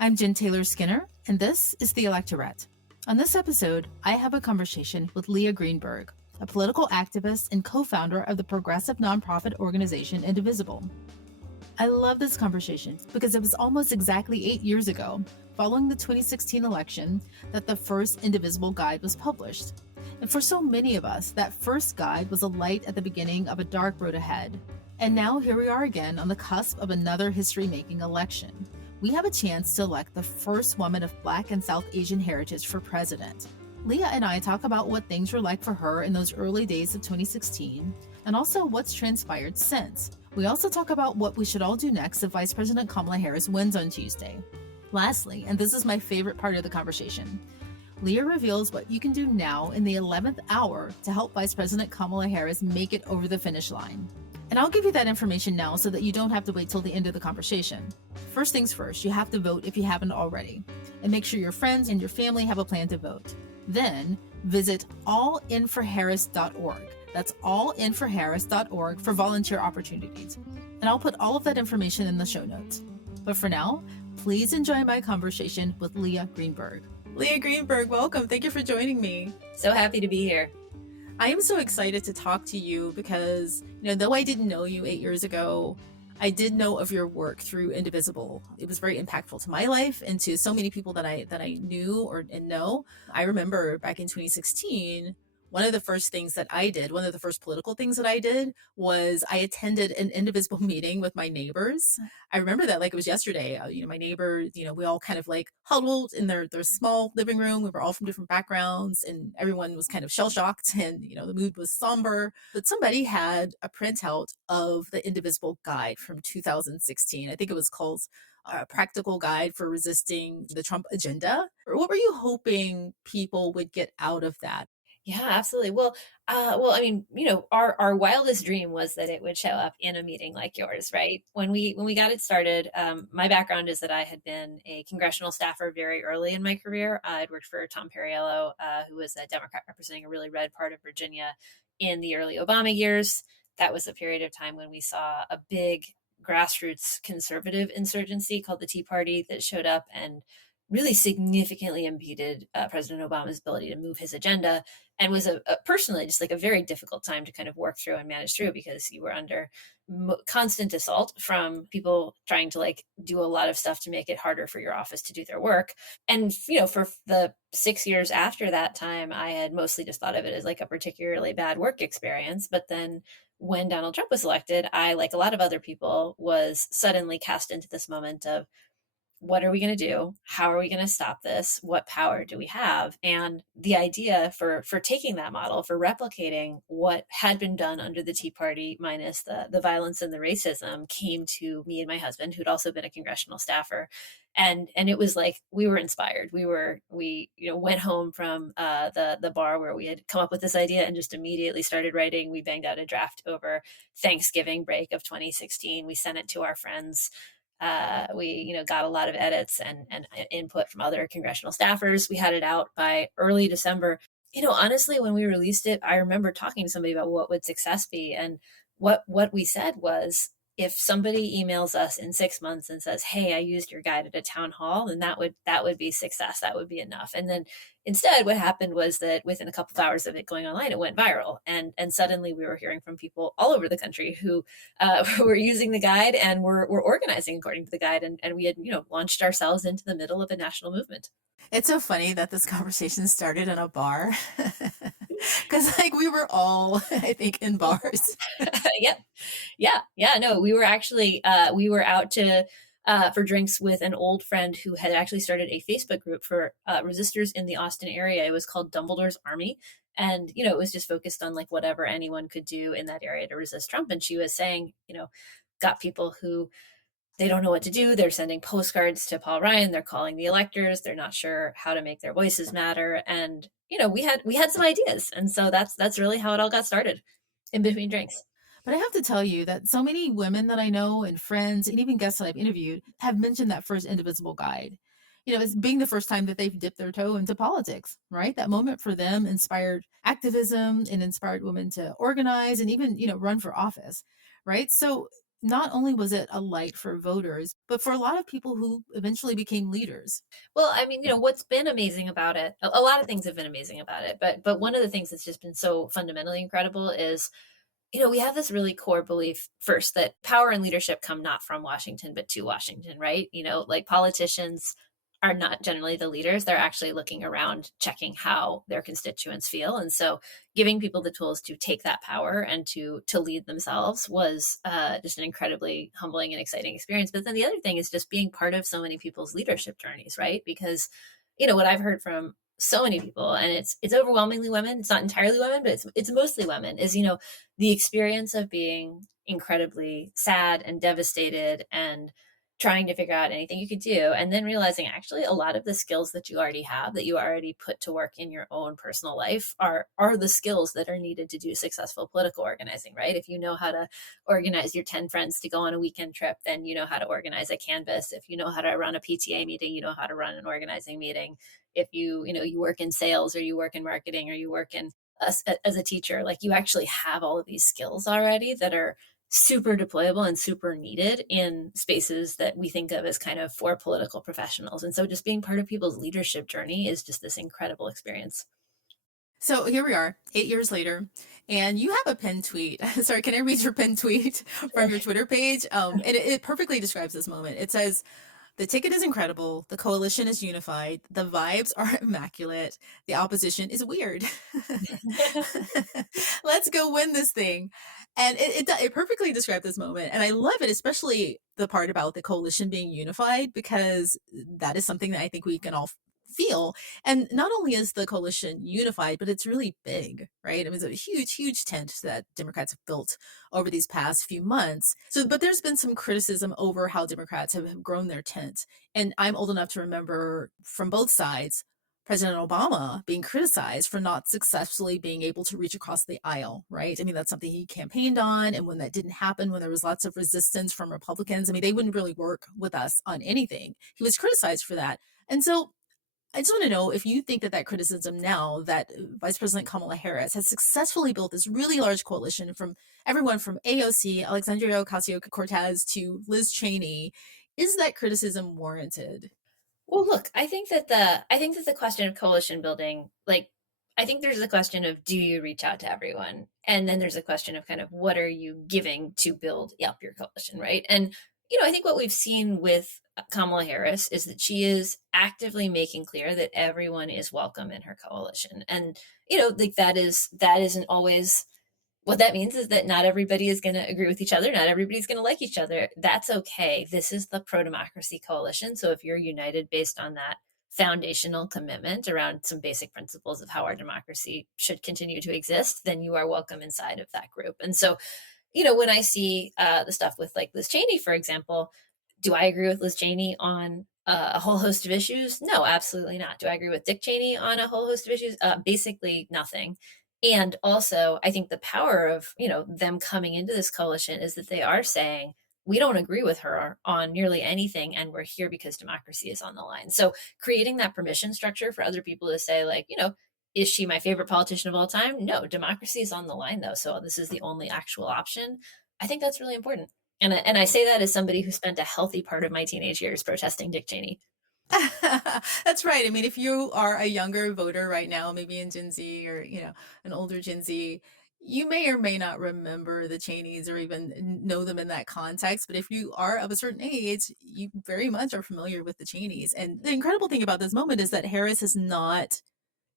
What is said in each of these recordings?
I'm Jen Taylor Skinner, and this is the Electorette. On this episode, I have a conversation with Leah Greenberg, a political activist and co-founder of the progressive nonprofit organization Indivisible. I love this conversation because it was almost exactly 8 years ago, following the 2016 election, that the first Indivisible guide was published. And for so many of us, that first guide was a light at the beginning of a dark road ahead. And now here we are again on the cusp of another history-making election. We have a chance to elect the first woman of Black and South Asian heritage for president. Leah and I talk about what things were like for her in those early days of 2016, and also what's transpired since. We also talk about what we should all do next if Vice President Kamala Harris wins on Tuesday. Lastly, and this is my favorite part of the conversation, Leah reveals what you can do now in the 11th hour to help Vice President Kamala Harris make it over the finish line. And I'll give you that information now so that you don't have to wait till the end of the conversation. First things first, you have to vote if you haven't already. And make sure your friends and your family have a plan to vote. Then visit allinforharris.org. That's allinforharris.org for volunteer opportunities. And I'll put all of that information in the show notes. But for now, please enjoy my conversation with Leah Greenberg. Leah Greenberg, welcome. Thank you for joining me. So happy to be here. I am so excited to talk to you because, though I didn't know you 8 years ago, I did know of your work through Indivisible. It was very impactful to my life and to so many people that I knew and know. I remember back in 2016, one of the first political things that I did was I attended an Indivisible meeting with my neighbors. I remember that like it was yesterday. My neighbors, we all kind of like huddled in their small living room. We were all from different backgrounds and everyone was kind of shell-shocked and, the mood was somber. But somebody had a printout of the Indivisible guide from 2016. I think it was called a practical guide for resisting the Trump agenda. What were you hoping people would get out of that? Yeah, absolutely. Well, our wildest dream was that it would show up in a meeting like yours, right? When we got it started, my background is that I had been a congressional staffer very early in my career. I'd worked for Tom Perriello, who was a Democrat representing a really red part of Virginia in the early Obama years. That was a period of time when we saw a big grassroots conservative insurgency called the Tea Party that showed up and really significantly impeded President Obama's ability to move his agenda, and was personally just like a very difficult time to kind of work through and manage through because you were under constant assault from people trying to like do a lot of stuff to make it harder for your office to do their work. And, for the 6 years after that time, I had mostly just thought of it as like a particularly bad work experience. But then when Donald Trump was elected, I, like a lot of other people, was suddenly cast into this moment of, what are we going to do? How are we going to stop this? What power do we have? And the idea for taking that model, for replicating what had been done under the Tea Party minus the violence and the racism, came to me and my husband, who'd also been a congressional staffer. And it was like, we were inspired. We went home from the bar where we had come up with this idea and just immediately started writing. We banged out a draft over Thanksgiving break of 2016. We sent it to our friends. We got a lot of edits and input from other congressional staffers. We had it out by early December. Honestly, when we released it, I remember talking to somebody about what would success be. And what we said was, if somebody emails us in 6 months and says, hey, I used your guide at a town hall, then that would be success. That would be enough. And then instead, what happened was that within a couple of hours of it going online, it went viral. And suddenly we were hearing from people all over the country who were using the guide and were organizing according to the guide. And we had, launched ourselves into the middle of a national movement. It's so funny that this conversation started in a bar because we were all, I think, in bars. Yep. Yeah. No, we were actually, we were out for drinks with an old friend who had actually started a Facebook group for resistors in the Austin area. It was called Dumbledore's Army. And, it was just focused on like whatever anyone could do in that area to resist Trump. And she was saying, got people who, they don't know what to do. They're sending postcards to Paul Ryan. They're calling the electors. They're not sure how to make their voices matter. And, we had some ideas. And so that's really how it all got started, in between drinks. But I have to tell you that so many women that I know and friends and even guests that I've interviewed have mentioned that first Indivisible guide. As being the first time that they've dipped their toe into politics, right? That moment for them inspired activism and inspired women to organize and even, run for office, right? So not only was it a light for voters, but for a lot of people who eventually became leaders. Well, I mean, what's been amazing about it, a lot of things have been amazing about it, but one of the things that's just been so fundamentally incredible is, we have this really core belief first that power and leadership come not from Washington, but to Washington, right? Like politicians are not generally the leaders. They're actually looking around, checking how their constituents feel. And so giving people the tools to take that power and to lead themselves was just an incredibly humbling and exciting experience. But then the other thing is just being part of so many people's leadership journeys, right? Because, what I've heard from so many people, and it's overwhelmingly women, it's not entirely women, but it's mostly women, is the experience of being incredibly sad and devastated and trying to figure out anything you could do, and then realizing actually a lot of the skills that you already have, that you already put to work in your own personal life, are the skills that are needed to do successful political organizing, right? If you know how to organize your 10 friends to go on a weekend trip, then you know how to organize a canvas. If you know how to run a PTA meeting, you know how to run an organizing meeting. If you work in sales, or you work in marketing, or you work in as a teacher, like, you actually have all of these skills already that are super deployable and super needed in spaces that we think of as kind of for political professionals. And so just being part of people's leadership journey is just this incredible experience. So here we are, 8 years later, and you have a pinned tweet. Sorry, can I read your pinned tweet from your Twitter page? And it perfectly describes this moment. It says, "The ticket is incredible. The coalition is unified. The vibes are immaculate. The opposition is weird. Let's go win this thing." And it perfectly described this moment. And I love it, especially the part about the coalition being unified, because that is something that I think we can all feel. And not only is the coalition unified, but it's really big, right? It was a huge, huge tent that Democrats have built over these past few months. So, but there's been some criticism over how Democrats have grown their tent. And I'm old enough to remember from both sides President Obama being criticized for not successfully being able to reach across the aisle, right? I mean, that's something he campaigned on. And when that didn't happen, when there was lots of resistance from Republicans, I mean, they wouldn't really work with us on anything. He was criticized for that. And so I just want to know if you think that criticism now that Vice President Kamala Harris has successfully built this really large coalition from everyone from AOC, Alexandria Ocasio-Cortez, to Liz Cheney, is that criticism warranted? Well, look, I think that the question of coalition building, like, I think there's a question of, do you reach out to everyone? And then there's a question of kind of, what are you giving to build up your coalition, right? And I think what we've seen with Kamala Harris is that she is actively making clear that everyone is welcome in her coalition. And like, that isn't always what that means. Is that not everybody is going to agree with each other. Not everybody's going to like each other. That's okay. This is the pro democracy coalition. So if you're united based on that foundational commitment around some basic principles of how our democracy should continue to exist, then you are welcome inside of that group. And so, when I see the stuff with, like, Liz Cheney, for example, do I agree with Liz Cheney on a whole host of issues? No, absolutely not. Do I agree with Dick Cheney on a whole host of issues? Basically nothing. And also, I think the power of them coming into this coalition is that they are saying, we don't agree with her on nearly anything, and we're here because democracy is on the line. So creating that permission structure for other people to say, like, is she my favorite politician of all time? No, democracy is on the line, though. So this is the only actual option. I think that's really important. And I say that as somebody who spent a healthy part of my teenage years protesting Dick Cheney. That's right. I mean, if you are a younger voter right now, maybe in Gen Z, or, an older Gen Z, you may or may not remember the Cheneys or even know them in that context. But if you are of a certain age, you very much are familiar with the Cheneys. And the incredible thing about this moment is that Harris has not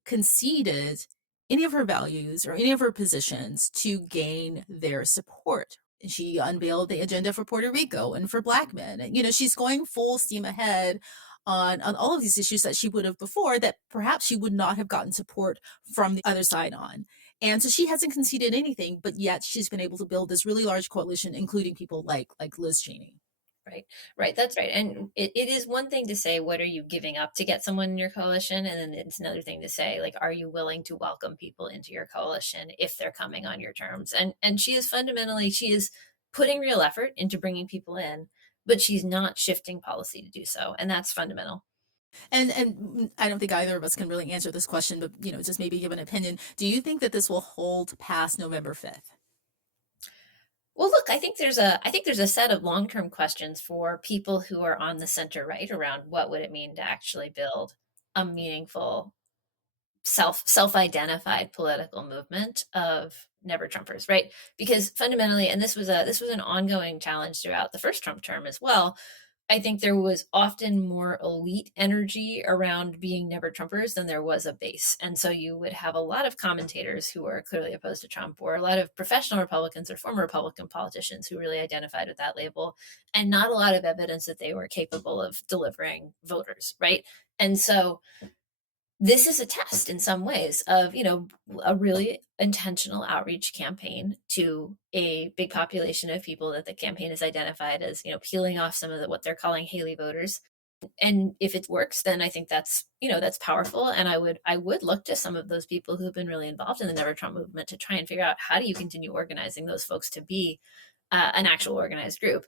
conceded any of her values or any of her positions to gain their support. She unveiled the agenda for Puerto Rico and for Black men. And, she's going full steam ahead on all of these issues that she would have before, that perhaps she would not have gotten support from the other side on. And so she hasn't conceded anything, but yet she's been able to build this really large coalition, including people like Liz Cheney. Right, right. That's right. And it is one thing to say, what are you giving up to get someone in your coalition? And then it's another thing to say, like, are you willing to welcome people into your coalition if they're coming on your terms? And she is putting real effort into bringing people in, but she's not shifting policy to do so. And that's fundamental. And I don't think either of us can really answer this question, but just maybe give an opinion. Do you think that this will hold past November 5th? Well, look, I think there's a set of long-term questions for people who are on the center right around what would it mean to actually build a meaningful self-identified political movement of never Trumpers, right? Because fundamentally, and this was an ongoing challenge throughout the first Trump term as well. I think there was often more elite energy around being never Trumpers than there was a base. And so you would have a lot of commentators who are clearly opposed to Trump, or a lot of professional Republicans or former Republican politicians who really identified with that label, and not a lot of evidence that they were capable of delivering voters, right? And so this is a test in some ways of, a really intentional outreach campaign to a big population of people that the campaign has identified as, peeling off some of what they're calling Haley voters. And if it works, then I think that's powerful. And I would look to some of those people who've been really involved in the Never Trump movement to try and figure out, how do you continue organizing those folks to be an actual organized group.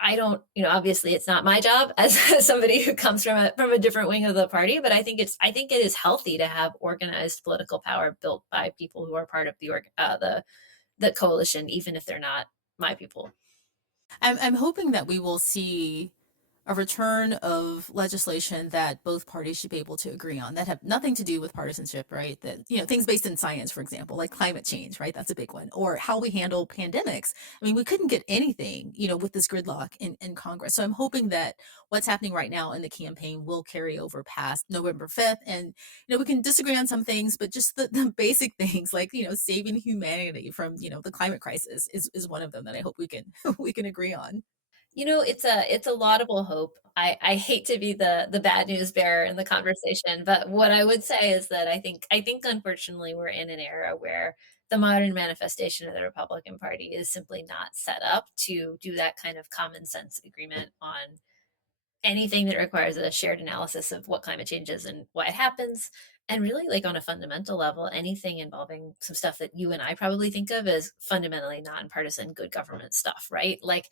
I don't, obviously it's not my job as somebody who comes from a different wing of the party, but I think it is healthy to have organized political power built by people who are part of the coalition, even if they're not my people. I'm hoping that we will see a return of legislation that both parties should be able to agree on, that have nothing to do with partisanship, right? That, things based in science, for example, like climate change, right? That's a big one. Or how we handle pandemics. I mean, we couldn't get anything, with this gridlock in Congress. So I'm hoping that what's happening right now in the campaign will carry over past November 5th. And, we can disagree on some things, but just the basic things like, saving humanity from, the climate crisis is one of them that I hope we can, we can agree on. It's a laudable hope. I hate to be the bad news bearer in the conversation, but what I would say is that I think unfortunately we're in an era where the modern manifestation of the Republican Party is simply not set up to do that kind of common sense agreement on anything that requires a shared analysis of what climate change is and why it happens. And really, like on a fundamental level, anything involving some stuff that you and I probably think of as fundamentally nonpartisan good government stuff, right? Like,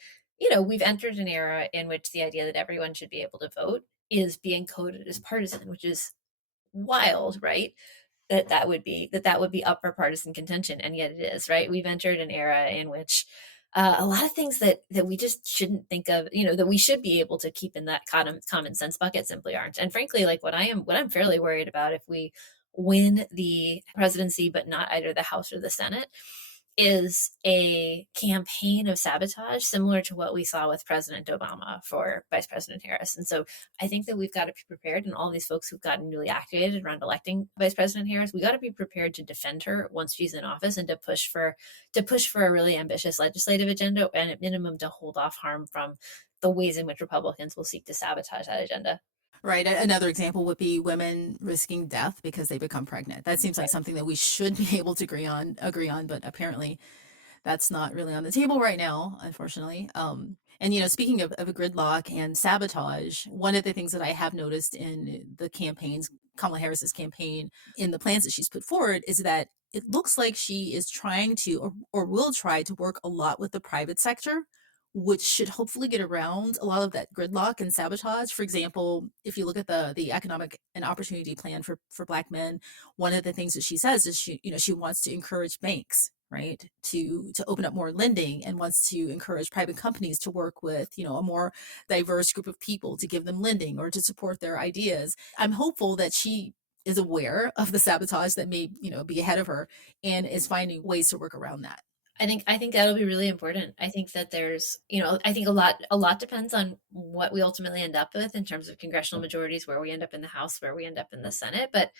we've entered an era in which the idea that everyone should be able to vote is being coded as partisan, which is wild, right? That would be up for partisan contention, and yet it is, right? We've entered an era in which a lot of things that we just shouldn't think of, that we should be able to keep in that common sense bucket simply aren't. And frankly, like what I'm fairly worried about if we win the presidency but not either the House or the Senate is a campaign of sabotage similar to what we saw with President Obama for Vice President Harris. And so I think that we've got to be prepared, and all these folks who've gotten newly activated around electing Vice President Harris, we got to be prepared to defend her once she's in office, and to push for a really ambitious legislative agenda, and at minimum to hold off harm from the ways in which Republicans will seek to sabotage that agenda. Right. Another example would be women risking death because they become pregnant. That seems like something that we should be able to agree on, but apparently that's not really on the table right now, unfortunately. And speaking of a gridlock and sabotage, one of the things that I have noticed in the campaigns, Kamala Harris's campaign, in the plans that she's put forward, is that it looks like she is trying to, or will try to work a lot with the private sector, which should hopefully get around a lot of that gridlock and sabotage. For example, if you look at the economic and opportunity plan for Black men, one of the things that she says is she wants to encourage banks, right, to open up more lending, and wants to encourage private companies to work with a more diverse group of people to give them lending or to support their ideas. I'm hopeful that she is aware of the sabotage that may be ahead of her, and is finding ways to work around that. I think that'll be really important. I think that I think a lot depends on what we ultimately end up with in terms of congressional majorities, where we end up in the House, where we end up in the Senate. But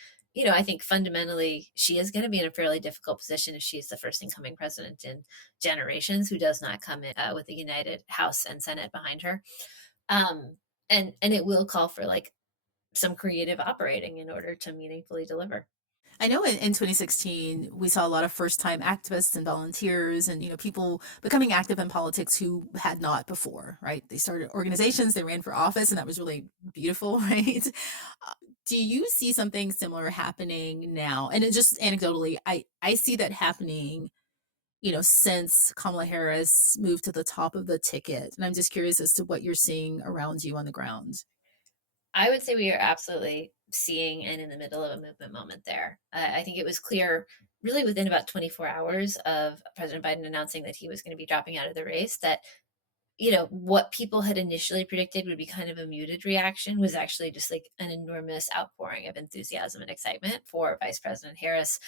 I think fundamentally she is going to be in a fairly difficult position if she's the first incoming president in generations who does not come in with a united House and Senate behind her. And it will call for like some creative operating in order to meaningfully deliver. I know in 2016, we saw a lot of first time activists and volunteers and, people becoming active in politics who had not before, right? They started organizations, they ran for office, and that was really beautiful, right? Do you see something similar happening now? And it just anecdotally, I see that happening, since Kamala Harris moved to the top of the ticket. And I'm just curious as to what you're seeing around you on the ground. I would say we are absolutely seeing and in the middle of a movement moment there. I think it was clear really within about 24 hours of President Biden announcing that he was going to be dropping out of the race that, what people had initially predicted would be kind of a muted reaction was actually just like an enormous outpouring of enthusiasm and excitement for Vice President Harris.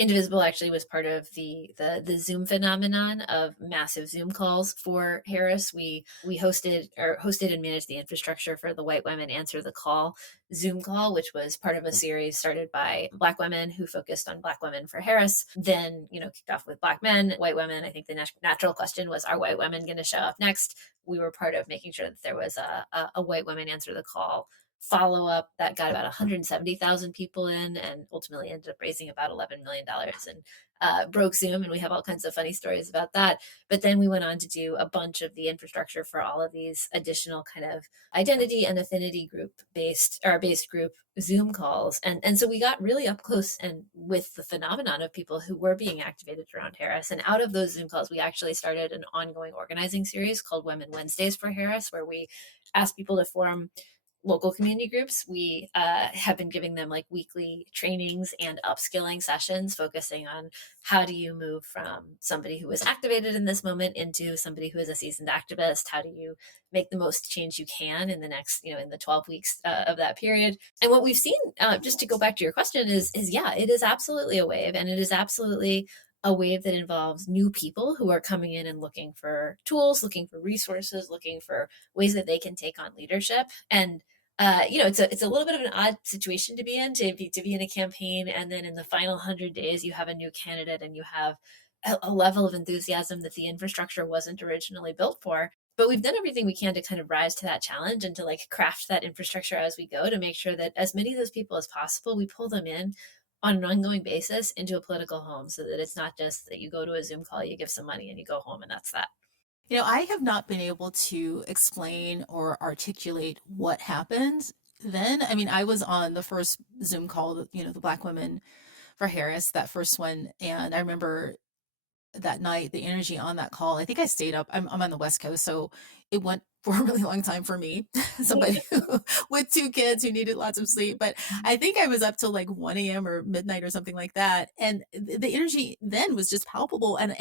Indivisible actually was part of the Zoom phenomenon of massive Zoom calls for Harris. We hosted and managed the infrastructure for the White Women Answer the Call Zoom call, which was part of a series started by Black women who focused on Black women for Harris. Then, kicked off with Black men, white women. I think the natural question was, are white women going to show up next? We were part of making sure that there was a White Women Answer the Call follow up that got about 170,000 people in and ultimately ended up raising about $11 million and broke Zoom. And we have all kinds of funny stories about that. But then we went on to do a bunch of the infrastructure for all of these additional kind of identity and affinity group based group Zoom calls. And so we got really up close and with the phenomenon of people who were being activated around Harris. And out of those Zoom calls, we actually started an ongoing organizing series called Women Wednesdays for Harris, where we asked people to form local community groups. We have been giving them like weekly trainings and upskilling sessions focusing on how do you move from somebody who was activated in this moment into somebody who is a seasoned activist. How do you make the most change you can in the next, in the 12 weeks of that period. And what we've seen, just to go back to your question, is yeah, it is absolutely a wave, and it is absolutely a wave that involves new people who are coming in and looking for tools, looking for resources, looking for ways that they can take on leadership. And it's a little bit of an odd situation to be in, to be in a campaign, and then in the final 100 days, you have a new candidate and you have a level of enthusiasm that the infrastructure wasn't originally built for. But we've done everything we can to kind of rise to that challenge and to like craft that infrastructure as we go to make sure that as many of those people as possible, we pull them in on an ongoing basis into a political home so that it's not just that you go to a Zoom call, you give some money and you go home and that's that. I have not been able to explain or articulate what happened then. I mean, I was on the first Zoom call, the Black Women for Harris, that first one. And I remember that night, the energy on that call, I think I stayed up. I'm on the West Coast, so it went for a really long time for me. Somebody with two kids who needed lots of sleep. But I think I was up till like 1 a.m. or midnight or something like that. And the energy then was just palpable. And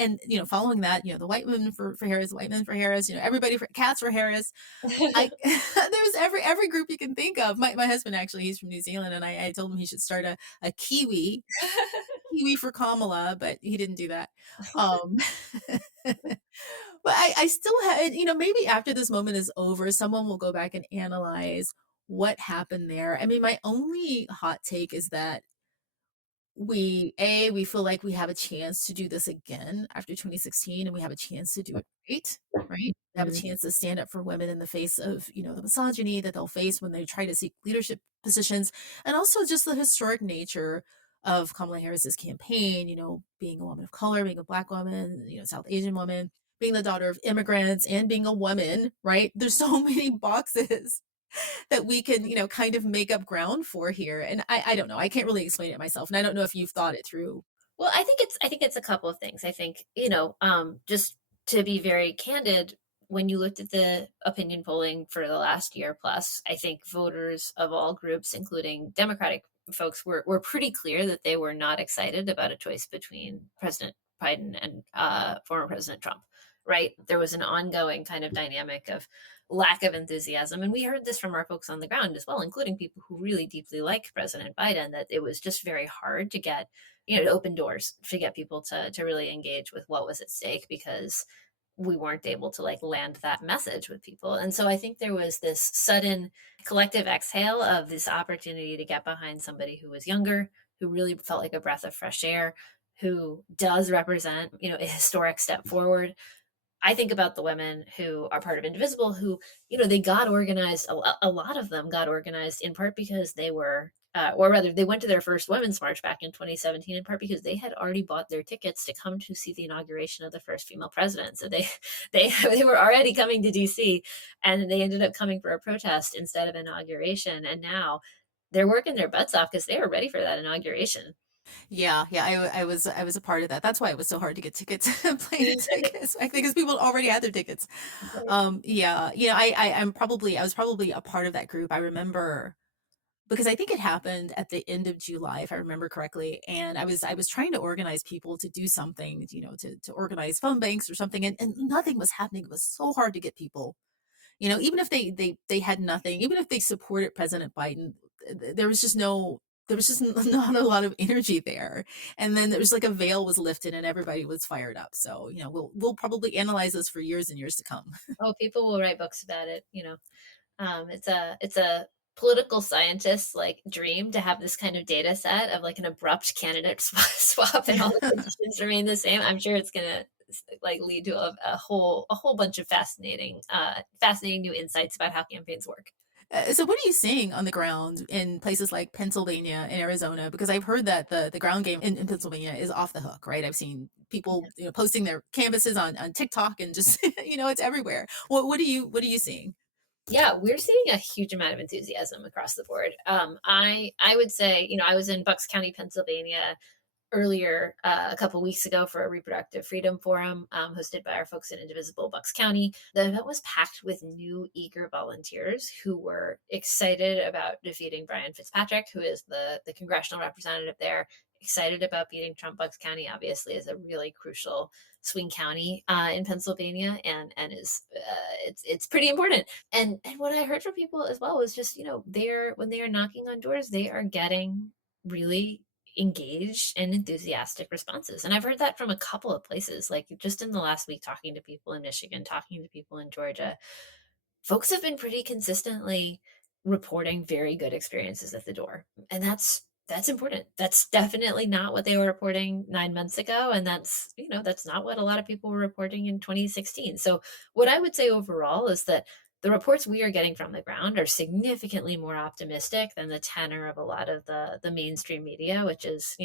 following that, the white women for Harris, the white men for Harris, everybody for cats for Harris. I there's every group you can think of. My husband actually, he's from New Zealand, and I told him he should start a Kiwi for Kamala, but he didn't do that. Um, but I still had, maybe after this moment is over, someone will go back and analyze what happened there. I mean, my only hot take is that we feel like we have a chance to do this again after 2016, and we have a chance to do it right? We have a chance to stand up for women in the face of, the misogyny that they'll face when they try to seek leadership positions, and also just the historic nature of Kamala Harris's campaign, being a woman of color, being a Black woman, South Asian woman, being the daughter of immigrants, and being a woman, right? There's so many boxes that we can, kind of make up ground for here. And I don't know. I can't really explain it myself. And I don't know if you've thought it through. Well, I think it's a couple of things. I think, just to be very candid, when you looked at the opinion polling for the last year plus, I think voters of all groups, including Democratic folks, were pretty clear that they were not excited about a choice between President Biden and former President Trump, right? There was an ongoing kind of dynamic of lack of enthusiasm. And we heard this from our folks on the ground as well, including people who really deeply like President Biden, that it was just very hard to get, to open doors, to get people to really engage with what was at stake because we weren't able to like land that message with people. And so I think there was this sudden collective exhale of this opportunity to get behind somebody who was younger, who really felt like a breath of fresh air, who does represent, a historic step forward. I think about the women who are part of Indivisible who, they got organized. A lot of them got organized in part because they were, or rather, they went to their first Women's March back in 2017 in part because they had already bought their tickets to come to see the inauguration of the first female president. So they were already coming to DC, and they ended up coming for a protest instead of inauguration. And now they're working their butts off because they were ready for that inauguration. Yeah, I was a part of that. That's why it was so hard to get tickets, plane tickets. I think because people already had their tickets. Right. Yeah, I was probably a part of that group. I remember because I think it happened at the end of July, if I remember correctly. And I was trying to organize people to do something, to organize phone banks or something, and nothing was happening. It was so hard to get people. Even if they had nothing, even if they supported President Biden, there was just no there was just not a lot of energy there. And then there was like a veil was lifted and everybody was fired up. So, we'll probably analyze this for years and years to come. Oh, people will write books about it, it's a political scientist's like dream to have this kind of data set of like an abrupt candidate swap and all the conditions remain the same. I'm sure it's gonna like lead to a whole bunch of fascinating new insights about how campaigns work. So what are you seeing on the ground in places like Pennsylvania and Arizona? Because I've heard that the ground game in Pennsylvania is off the hook, right? I've seen people, posting their canvases on TikTok and just, it's everywhere. What are you seeing? Yeah, we're seeing a huge amount of enthusiasm across the board. I would say, I was in Bucks County, Pennsylvania earlier a couple weeks ago for a reproductive freedom forum hosted by our folks in Indivisible, Bucks County. The event was packed with new, eager volunteers who were excited about defeating Brian Fitzpatrick, who is the congressional representative there. Excited about beating Trump. Bucks County obviously is a really crucial swing county in Pennsylvania, and is it's pretty important. And what I heard from people as well was just they're when they are knocking on doors, they are getting really engaged and enthusiastic responses. And I've heard that from a couple of places, like just in the last week, talking to people in Michigan, talking to people in Georgia. Folks have been pretty consistently reporting very good experiences at the door. And that's important. That's definitely not what they were reporting 9 months ago. And that's not what a lot of people were reporting in 2016. So what I would say overall is that the reports we are getting from the ground are significantly more optimistic than the tenor of a lot of the mainstream media, which is,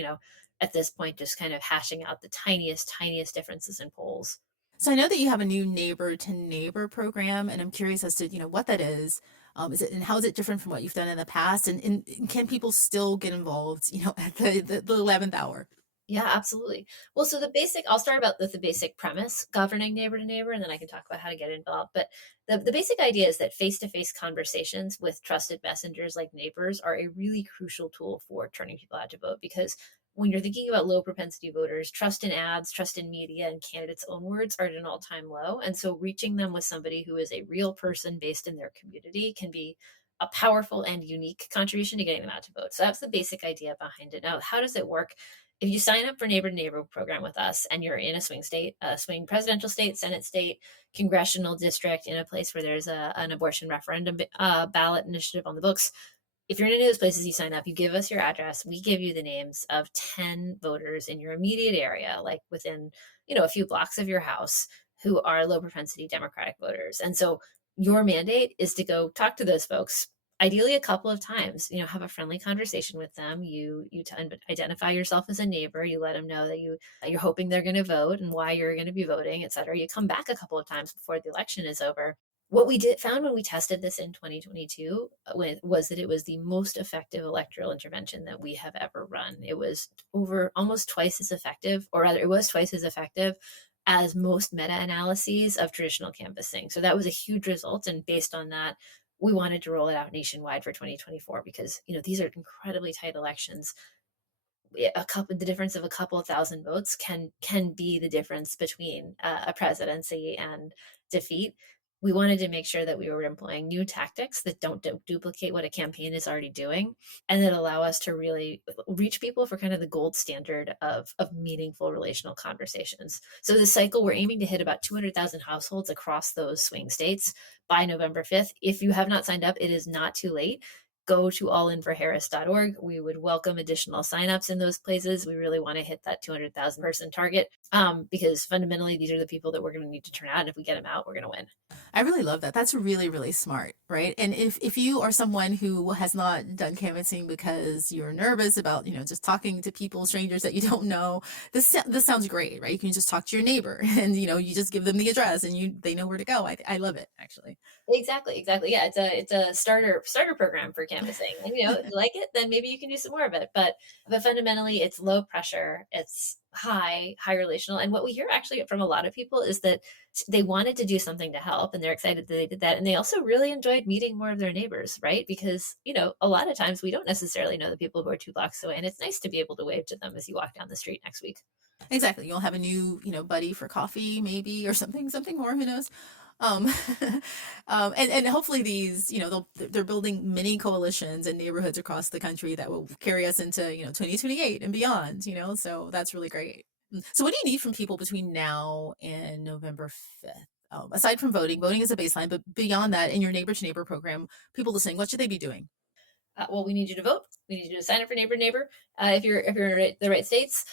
at this point just kind of hashing out the tiniest differences in polls. So I know that you have a new neighbor to neighbor program, and I'm curious as to, what that is. Is it and how is it different from what you've done in the past? And can people still get involved, at the 11th hour? Yeah, absolutely. Well, so I'll start about the basic premise governing neighbor to neighbor, and then I can talk about how to get involved. But the basic idea is that face to face conversations with trusted messengers like neighbors are a really crucial tool for turning people out to vote, because when you're thinking about low propensity voters, trust in ads, trust in media, and candidates' own words are at an all time low. And so reaching them with somebody who is a real person based in their community can be a powerful and unique contribution to getting them out to vote. So that's the basic idea behind it. Now, how does it work? If you sign up for neighbor to neighbor program with us and you're in a swing state, a swing presidential state, Senate state, congressional district, in a place where there's an abortion referendum ballot initiative on the books, if you're in any of those places, you sign up, you give us your address, we give you the names of 10 voters in your immediate area, like within, a few blocks of your house, who are low propensity Democratic voters. And so your mandate is to go talk to those folks, ideally a couple of times, have a friendly conversation with them. Identify yourself as a neighbor. You let them know that you're hoping they're going to vote and why you're going to be voting, et cetera. You come back a couple of times before the election is over. What we found when we tested this in 2022 was that it was the most effective electoral intervention that we have ever run. It was almost twice as effective, or rather, it was twice as effective as most meta-analyses of traditional canvassing. So that was a huge result, and based on that, we wanted to roll it out nationwide for 2024 because these are incredibly tight elections. The difference of a couple of thousand votes can be the difference between a presidency and defeat. We wanted to make sure that we were employing new tactics that don't duplicate what a campaign is already doing, and that allow us to really reach people for kind of the gold standard of meaningful relational conversations. So this cycle, we're aiming to hit about 200,000 households across those swing states by November 5th. If you have not signed up, it is not too late. Go to allinforharris.org. We would welcome additional signups in those places. We really want to hit that 200,000 person target because fundamentally, these are the people that we're going to need to turn out. And if we get them out, we're going to win. I really love that. That's really, really smart, right? And if you are someone who has not done canvassing because you're nervous about, just talking to people, strangers that you don't know, this sounds great, right? You can just talk to your neighbor and, you just give them the address and they know where to go. I love it, actually. Exactly, exactly. Yeah, it's a starter program for canvassing. And if you like it, then maybe you can do some more of it. But fundamentally it's low pressure, it's high relational. And what we hear actually from a lot of people is that they wanted to do something to help and they're excited that they did that. And they also really enjoyed meeting more of their neighbors, right? Because, a lot of times we don't necessarily know the people who are 2 blocks away. And it's nice to be able to wave to them as you walk down the street next week. Exactly. You'll have a new, buddy for coffee, maybe, or something more. Who knows? Um, and hopefully these, they're building mini coalitions in neighborhoods across the country that will carry us into, 2028 and beyond. So that's really great. So what do you need from people between now and November 5th? Aside from voting is a baseline, but beyond that, in your neighbor to neighbor program, people listening, what should they be doing? Well, we need you to vote. We need you to sign up for Neighbor to Neighbor. If you're in the right states,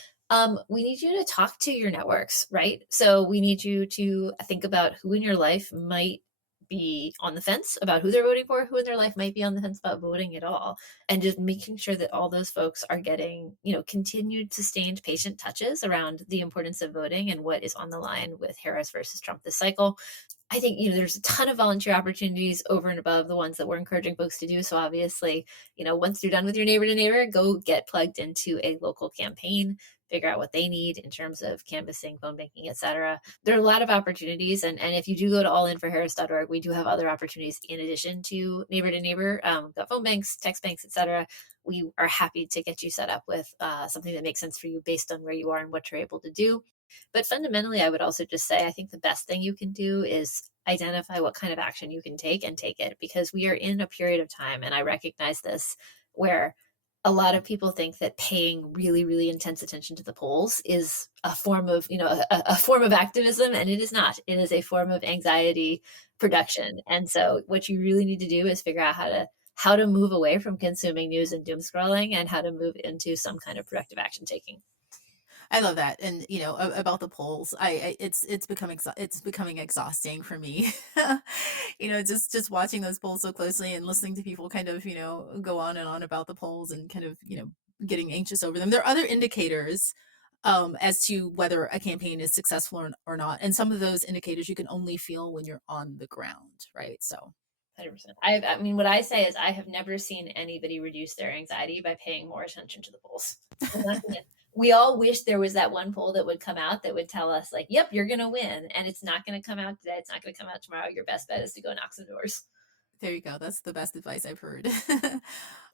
we need you to talk to your networks, right? So we need you to think about who in your life might be on the fence about who they're voting for, who in their life might be on the fence about voting at all, and just making sure that all those folks are getting, continued, sustained, patient touches around the importance of voting and what is on the line with Harris versus Trump this cycle. I think, there's a ton of volunteer opportunities over and above the ones that we're encouraging folks to do. So obviously, once you're done with your neighbor to neighbor, go get plugged into a local campaign, figure out what they need in terms of canvassing, phone banking, et cetera. There are a lot of opportunities. And if you do go to allinforharris.org, we do have other opportunities in addition to neighbor to neighbor. We've got phone banks, text banks, et cetera. We are happy to get you set up with something that makes sense for you based on where you are and what you're able to do. But fundamentally, I would also just say I think the best thing you can do is identify what kind of action you can take and take it, because we are in a period of time, and I recognize this, where a lot of people think that paying really, really intense attention to the polls is a form of, a form of activism, and it is not. It is a form of anxiety production. And so what you really need to do is figure out how to move away from consuming news and doom scrolling and how to move into some kind of productive action taking. I love that. And about the polls, it's becoming exhausting for me. Just watching those polls so closely and listening to people kind of, go on and on about the polls and kind of, getting anxious over them. There are other indicators as to whether a campaign is successful or not. And some of those indicators you can only feel when you're on the ground, right? So 100%. I mean, what I say is I have never seen anybody reduce their anxiety by paying more attention to the polls. We all wish there was that one poll that would come out that would tell us, like, yep, you're going to win. And it's not going to come out today. It's not going to come out tomorrow. Your best bet is to go knock some doors. there you go. That's the best advice I've heard.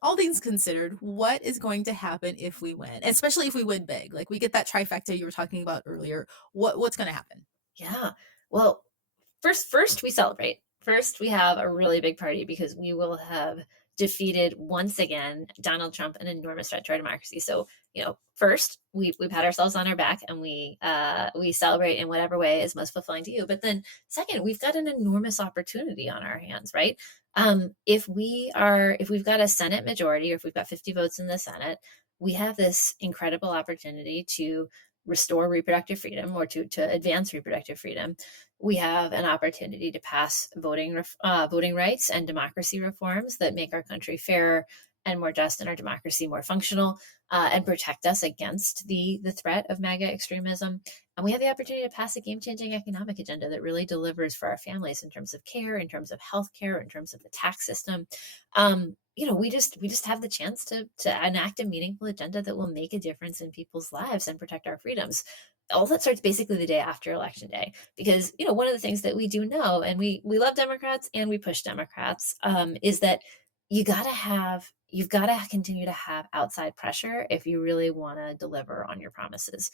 All things considered, what is going to happen if we win, especially if we win big? Like we get that trifecta you were talking about earlier. What's going to happen? Yeah. Well, first we celebrate. First, we have a really big party because we will have defeated once again Donald Trump, an enormous threat to our democracy. So, first we pat ourselves on our back and we celebrate in whatever way is most fulfilling to you. But then, second, we've got an enormous opportunity on our hands, right? If we've got a Senate majority, or if we've got 50 votes in the Senate, we have this incredible opportunity to restore reproductive freedom, or to advance reproductive freedom. We have an opportunity to pass voting rights and democracy reforms that make our country fairer and more just, and our democracy more functional, and protect us against the threat of MAGA extremism. And we have the opportunity to pass a game-changing economic agenda that really delivers for our families in terms of care, in terms of healthcare, in terms of the tax system. We just have the chance to enact a meaningful agenda that will make a difference in people's lives and protect our freedoms. All that starts basically the day after election day, because one of the things that we do know, and we love Democrats and we push Democrats, is that you've got to continue to have outside pressure if you really want to deliver on your promises.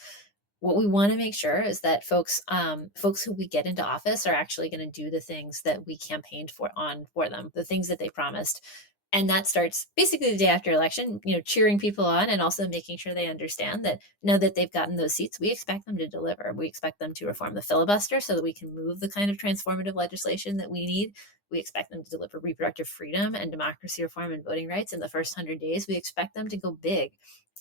What we want to make sure is that folks who we get into office are actually going to do the things that we campaigned for them, the things that they promised. And that starts basically the day after election, cheering people on and also making sure they understand that now that they've gotten those seats, we expect them to deliver. We expect them to reform the filibuster so that we can move the kind of transformative legislation that we need. We expect them to deliver reproductive freedom and democracy reform and voting rights in the first 100 days. We expect them to go big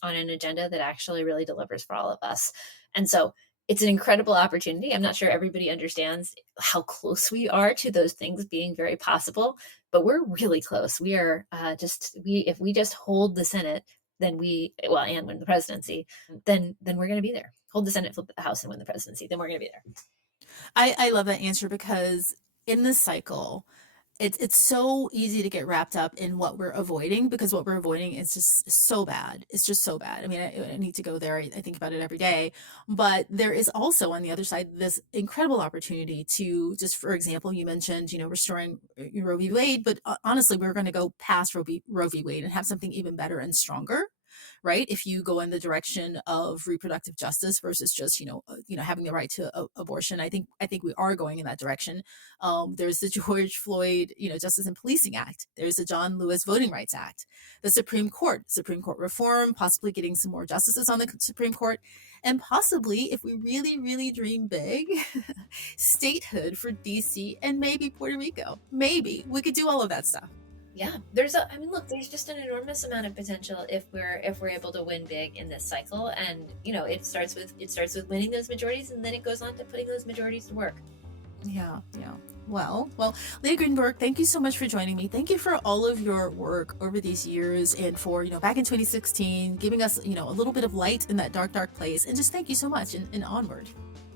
on an agenda that actually really delivers for all of us. And so it's an incredible opportunity. I'm not sure everybody understands how close we are to those things being very possible, but we're really close. We are if we just hold the Senate, then and win the presidency, then we're going to be there. Hold the Senate, flip the House, and win the presidency, then we're going to be there. I love that answer, because in this cycle, It's so easy to get wrapped up in what we're avoiding, because what we're avoiding is just so bad. It's just so bad. I mean, I need to go there. I think about it every day. But there is also on the other side this incredible opportunity to just, for example, you mentioned, restoring Roe v. Wade, but honestly, we're going to go past Roe v. Wade and have something even better and stronger, right? If you go in the direction of reproductive justice versus just, having the right to abortion, I think we are going in that direction. There's the George Floyd, Justice and Policing Act. There's the John Lewis Voting Rights Act. The Supreme Court reform, possibly getting some more justices on the Supreme Court, and possibly, if we really, really dream big, statehood for DC and maybe Puerto Rico. Maybe we could do all of that stuff. Yeah, look, there's just an enormous amount of potential if we're able to win big in this cycle. And it starts with winning those majorities, and then it goes on to putting those majorities to work. Yeah. Well, Leah Greenberg, thank you so much for joining me. Thank you for all of your work over these years, and for, back in 2016, giving us, a little bit of light in that dark, dark place. And just thank you so much, and onward.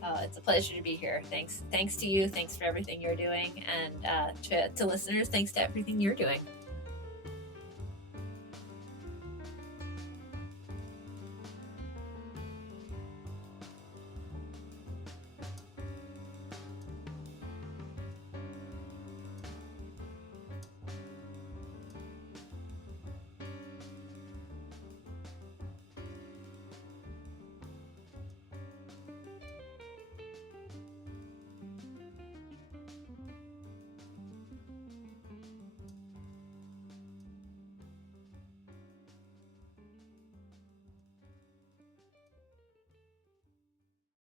Oh, it's a pleasure to be here. Thanks to you. Thanks for everything you're doing. And to listeners, thanks to everything you're doing.